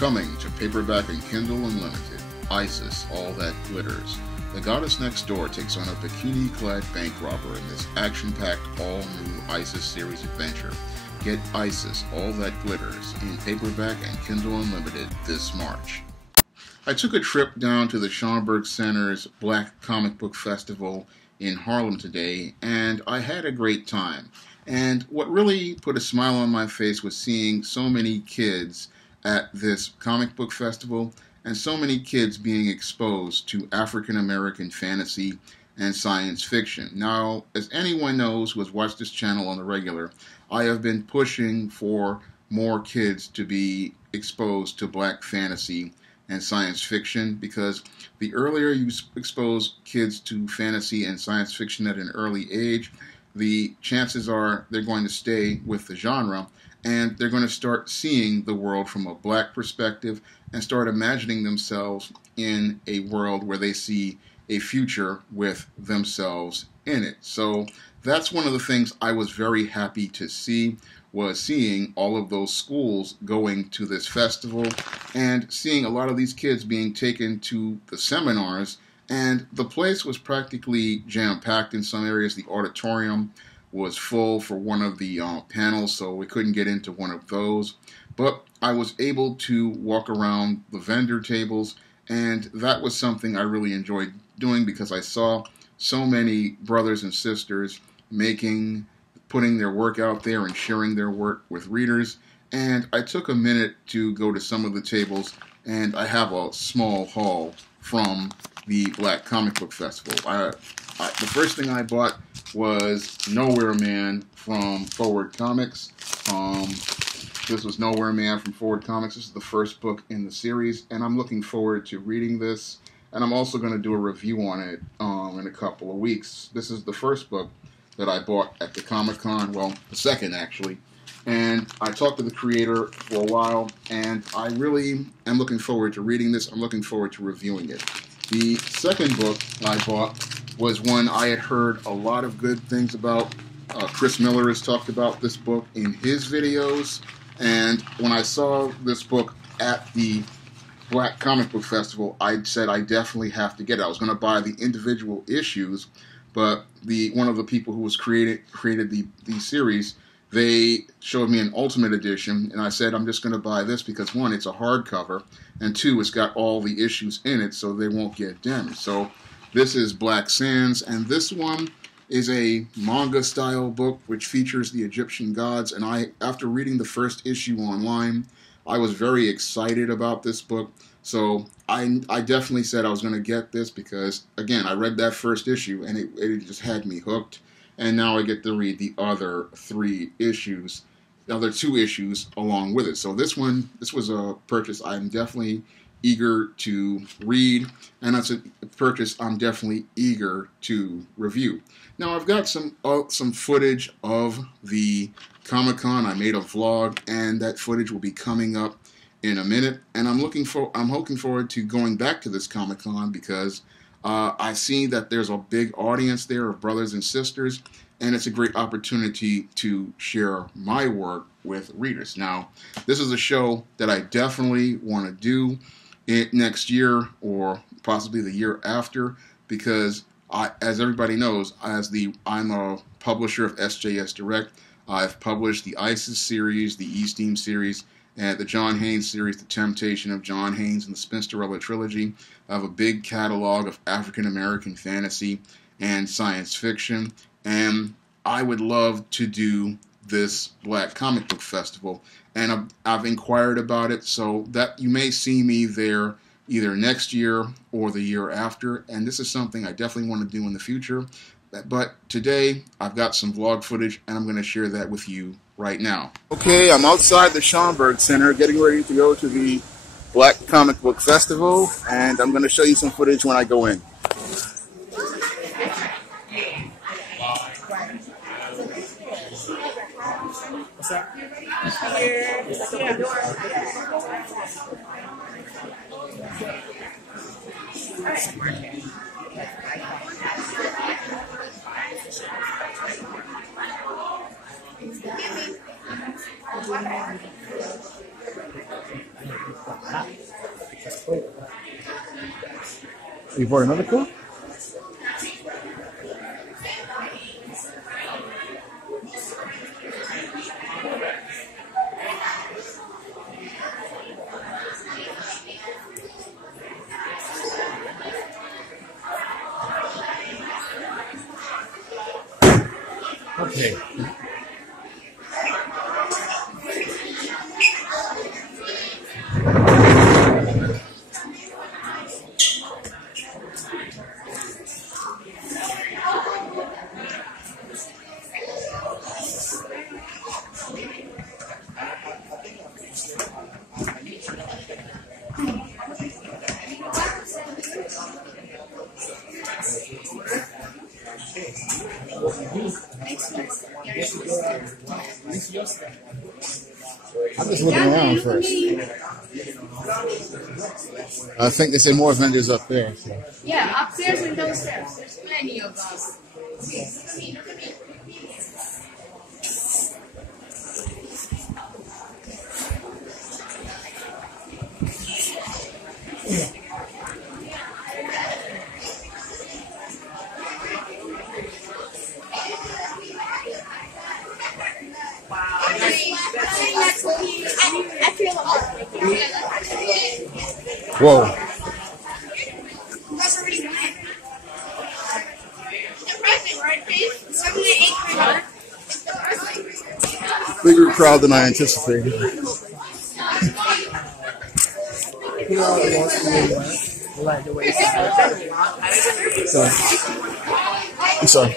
Coming to paperback and Kindle Unlimited, Isis, All That Glitters. The goddess next door takes on a bikini-clad bank robber in this action-packed, all-new Isis series adventure. Get Isis, All That Glitters in paperback and Kindle Unlimited this March. I took a trip down to the Schomburg Center's Black Comic Book Festival in Harlem today, and I had a great time. And what really put a smile on my face was seeing so many kids at this comic book festival, and so many kids being exposed to African-American fantasy and science fiction. Now, as anyone knows who has watched this channel on the regular, I have been pushing for more kids to be exposed to black fantasy and science fiction, because the earlier you expose kids to fantasy and science fiction at an early age, the chances are they're going to stay with the genre, and they're going to start seeing the world from a black perspective and start imagining themselves in a world where they see a future with themselves in it. So that's one of the things I was very happy to see, was seeing all of those schools going to this festival and seeing a lot of these kids being taken to the seminars. And the place was practically jam-packed in some areas. The auditorium was full for one of the panels, so we couldn't get into one of those. But I was able to walk around the vendor tables, and that was something I really enjoyed doing, because I saw so many brothers and sisters putting their work out there and sharing their work with readers. And I took a minute to go to some of the tables, and I have a small haul from the Black Comic Book Festival. The first thing I bought was Nowhere Man from Forward Comics. This was Nowhere Man from Forward Comics. This is the first book in the series, and I'm looking forward to reading this. And I'm also going to do a review on it in a couple of weeks. This is the first book that I bought at the Comic-Con, well, the second actually. And I talked to the creator for a while, and I really am looking forward to reading this. I'm looking forward to reviewing it. The second book I bought was one I had heard a lot of good things about. Chris Miller has talked about this book in his videos, and when I saw this book at the Black Comic Book Festival, I said I definitely have to get it. I was going to buy the individual issues, but one of the people who was created the series, they showed me an Ultimate Edition, and I said I'm just going to buy this because, one, it's a hardcover, and two, it's got all the issues in it so they won't get damaged. So this is Black Sands, and this one is a manga-style book which features the Egyptian gods, and after reading the first issue online, I was very excited about this book. So I definitely said I was going to get this because, again, I read that first issue, and it just had me hooked. And now I get to read the other two issues along with it. So this was a purchase I'm definitely eager to read, and that's a purchase I'm definitely eager to review. Now I've got some footage of the Comic-Con. I made a vlog, and that footage will be coming up in a minute. And I'm looking forward to going back to this Comic-Con because I see that there's a big audience there of brothers and sisters, and it's a great opportunity to share my work with readers. Now, this is a show that I definitely want to do next year or possibly the year after, because as everybody knows, I'm a publisher of SJS Direct. I've published the Isis series, the Eaststeam series, and the John Haynes series, The Temptation of John Haynes and the Spinsterella trilogy. I have a big catalog of African-American fantasy and science fiction, and I would love to do this Black Comic Book Festival, and I've inquired about it, so that you may see me there either next year or the year after, and this is something I definitely want to do in the future. But today, I've got some vlog footage, and I'm going to share that with you right now. Okay, I'm outside the Schomburg Center, getting ready to go to the Black Comic Book Festival, and I'm going to show you some footage when I go in. What's that? You bought another car? Okay. I'm just looking around first. I think they say more vendors up there. So. Yeah, upstairs and downstairs. There's plenty of us. Whoa. Bigger crowd than I anticipated. Sorry. I'm sorry.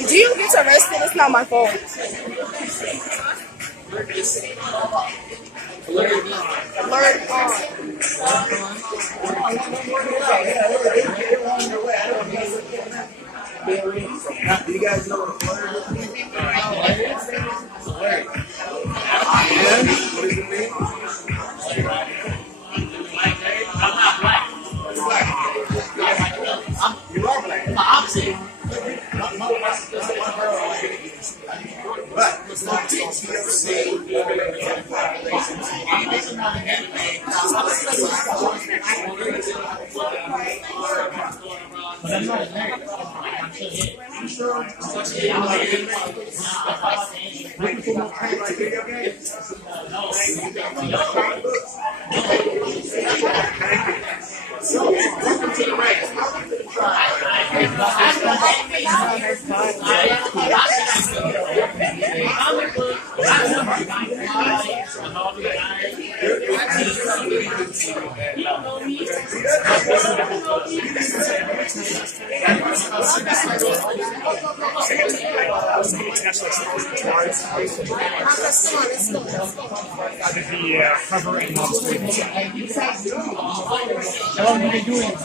If you get arrested, it's not my fault. Alert on. You guys know what a flirt is? Alert. And what does it mean? I'm not black. You are black. I'm the opposite. But it's not so, welcome to the race. Welcome to the tribe. How long have you been doing it?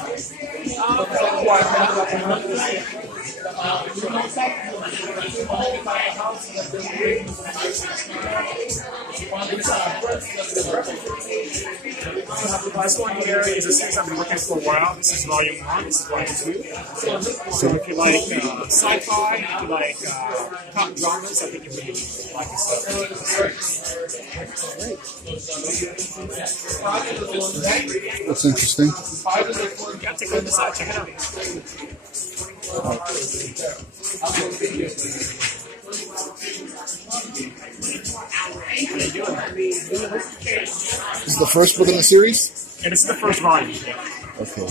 This one here is a series I've been working for a while. This is volume 1, this is volume 2. So if you like sci-fi, if you like top dramas, I think you really like this stuff. That's interesting. Yeah, take a look inside, check it out. This is the first book in the series? And this is the first volume. Yeah. Okay.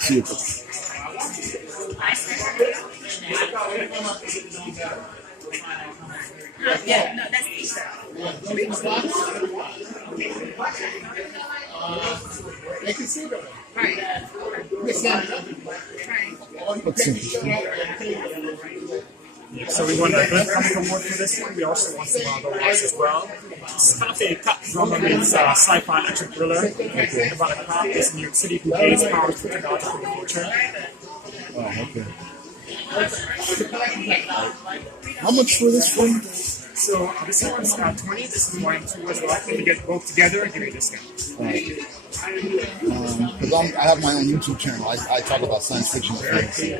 See it. Yeah, no, that's pizza. Looks interesting. Yeah, so we won the Good Comic Award for this one. We also won some other awards as well. It's kind of a cut drama meets sci-fi action thriller about a cop based in New York City who gains powers through technology from the future. Oh, okay. How much for this one? So this one's 20. This is one 2 as well. If you get both together, I give you a discount. Because I have my own YouTube channel. I talk about science fiction and fantasy.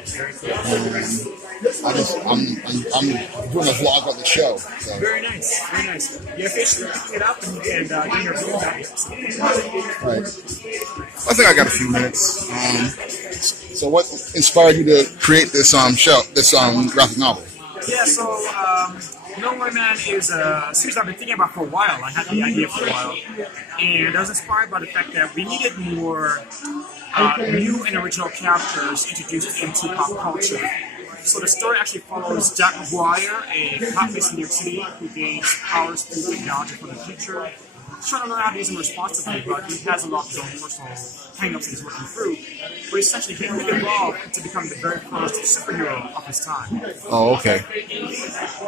I'm doing a vlog of the show. So. Very nice, very nice. Yeah, officially pick it up and get your review back. Right. I think I got a few minutes. So what inspired you to create this graphic novel? Yeah, so No Way Man is a series I've been thinking about for a while. I had the idea for a while, and I was inspired by the fact that we needed more new and original characters introduced into pop culture. So the story actually follows Jack McGuire, a cop based in New York City who gains powers through technology from the future. He's trying to learn how to use them responsibly, but he has a lot of his own personal hang-ups he's working through. But essentially, he really evolved to become the very first superhero of his time. Oh, okay.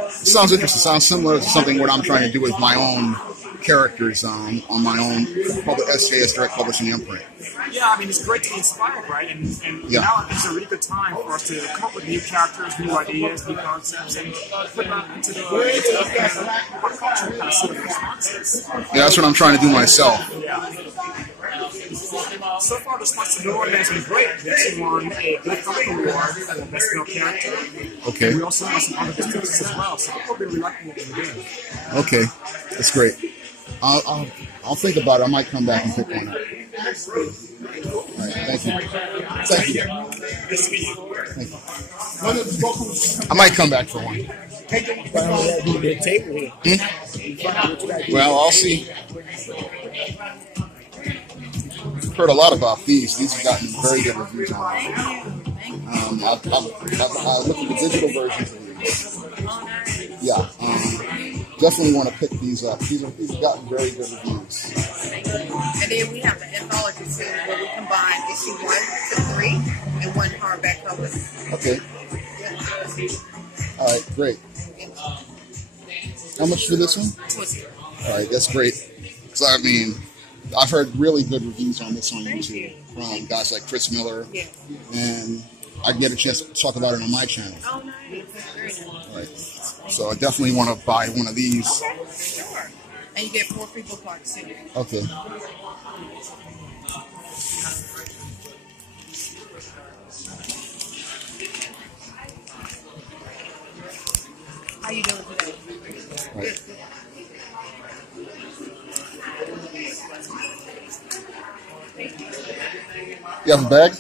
Sounds interesting. Sounds similar to something what I'm trying to do with my own characters on my own SJS Direct Publishing imprint. Yeah, I mean, it's great to be inspired, right? And Yeah. now it's a really good time for us to come up with new characters, new ideas, new concepts, and put them into the pop culture kind of sort of responses. Yeah, that's what I'm trying to do myself. Yeah. So far, the response to No One Man has been great. We actually won a Good Comic Award for the Best Male Character. Okay. And we also won some other distinctions as well, so people really liking what we're doing. Okay. That's great. I'll think about it. I might come back and pick one up. All right. Thank you. Thank you. Nice to meet you. Thank you. I might come back for one. Well, I'll see. Heard a lot about these. These have gotten very good reviews online. I've looked at the digital versions of these. Yeah, definitely want to pick these up. These have gotten very good reviews. And then we have the anthology too, where we combine issue 1 to 3 and one hardback cover. Okay. All right, great. How much for this one? All right, that's great. So I mean, I've heard really good reviews on this on YouTube from guys like Chris Miller, and I get a chance to talk about it on my channel. Oh, nice. Very nice. All right. So I definitely want to buy one of these. Okay, sure. And you get 4 free bookmarks too. Okay. How you doing today? Right. You have a bag?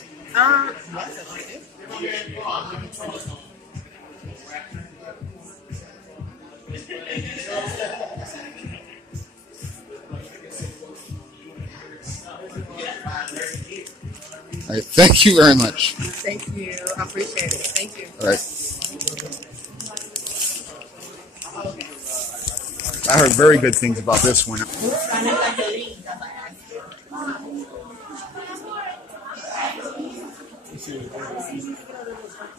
All right, thank you very much. Thank you. I appreciate it. Thank you. All right. I heard very good things about this one.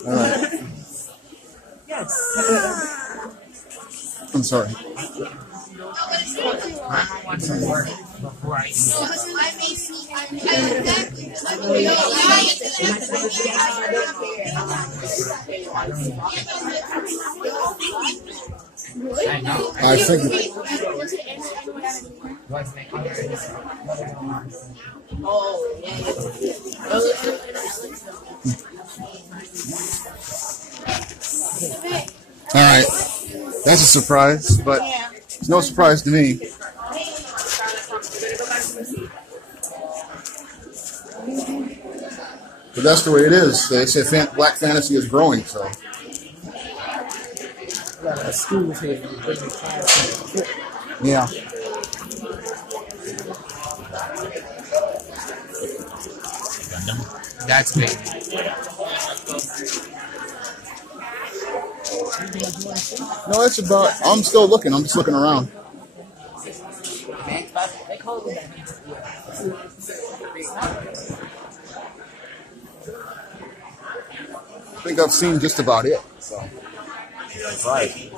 All right. I'm sorry. I figured. All right. That's a surprise, but it's no surprise to me. But that's the way it is. They say black fantasy is growing, so. Yeah. That's big. No, that's about. I'm still looking. I'm just looking around. I think I've seen just about it. So, right.